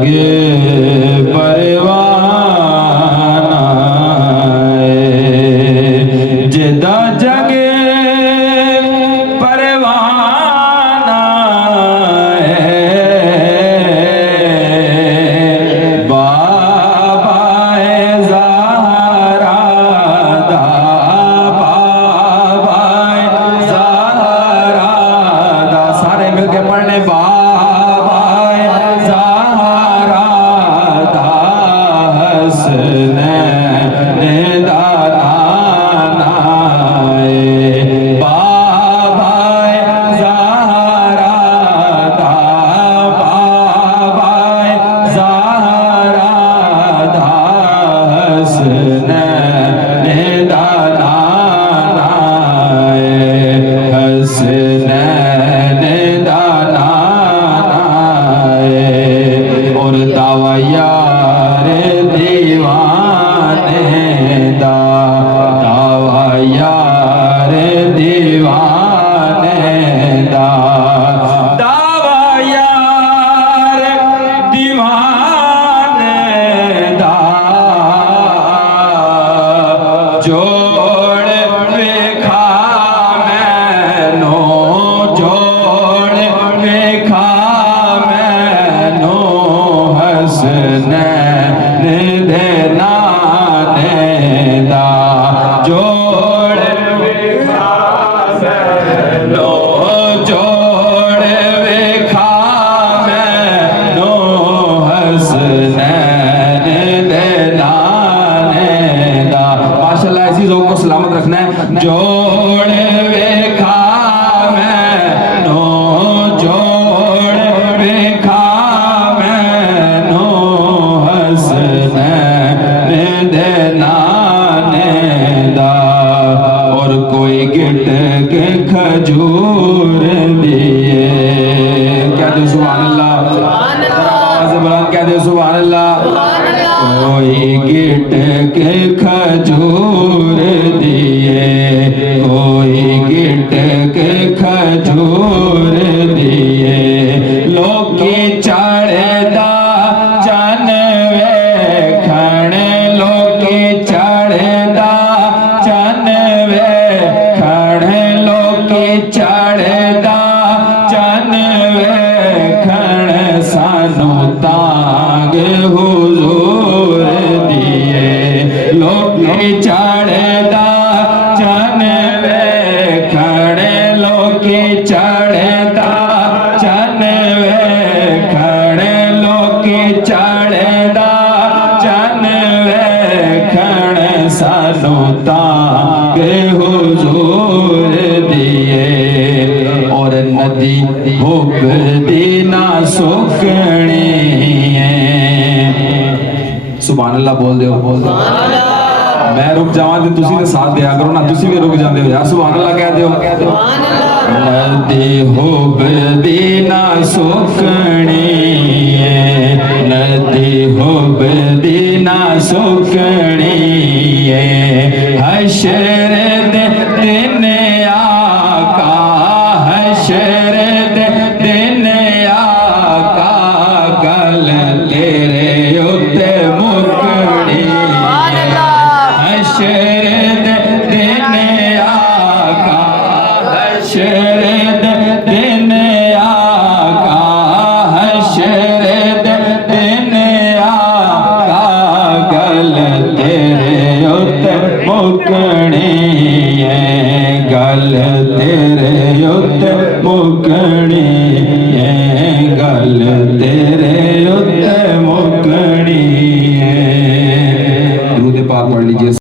जगे परवाना जिदा जगे परवाना बाबा ज़हरा दा बाबा ज़हरा दा सारे मिलके पढ़ने बाबा ज़हरा दा हसनैन दा नाना बाबा ज़हरा दा बाबा ज़हरा दा हसनैन दा नाना हसनैन दा नाना और दावा यार दीवाने दा दावा यार दीवाने दा दावा यार दीवाने दा जोड़ वेखा मैनो जोड़ वेखा मैनो हसनैन दे नाने दा जोड़ वेखा मैनो जोड़ वेखा मैनो हसनैन दे नाने दा माशाल्लाह ऐसी ज़ौक़ को सलामत रखना है जोड़ वेखा मैनो जोड़ वेखा मैनो हसनैन दे नाने दा और कोई गिट के खजूर दिए क्या दो सुभान अल्लाह आवाज़ बुलंद कह दो सुभान अल्लाह कोई गिट के खजूर दिए कोई गिट के खजूर दिए लोकी चढ़दा चन वेखण लोकी चढ़दा चन वेखण लोकी चढ़दा चन वेखण सानू तांग हुजूर दिए लोकी चढ़दा चन वेखण लोकी चढ़दा चन वेखण लोकी चढ़दा चन वेखण सानू तांग हुजूर दिए और नदी हुब दी ना सुकनी सुभान अल्लाह बोल दो मैं रुक जावां ते तुसी ते साथ दिया करो ना तुसी भी रुक जांदे हो यार सुभान अल्लाह कह दो नदी हुब दी ना सुकनी नदी हुब दी ना सुकनी हशर दे दिन आका हशर दे दिन आका गल तेरे उत्ते मुकनी हशर दे दिन आका हशर दे दिन आका हशर दे दिन आका गल तेरे उत्ते मुकनी गल तेरे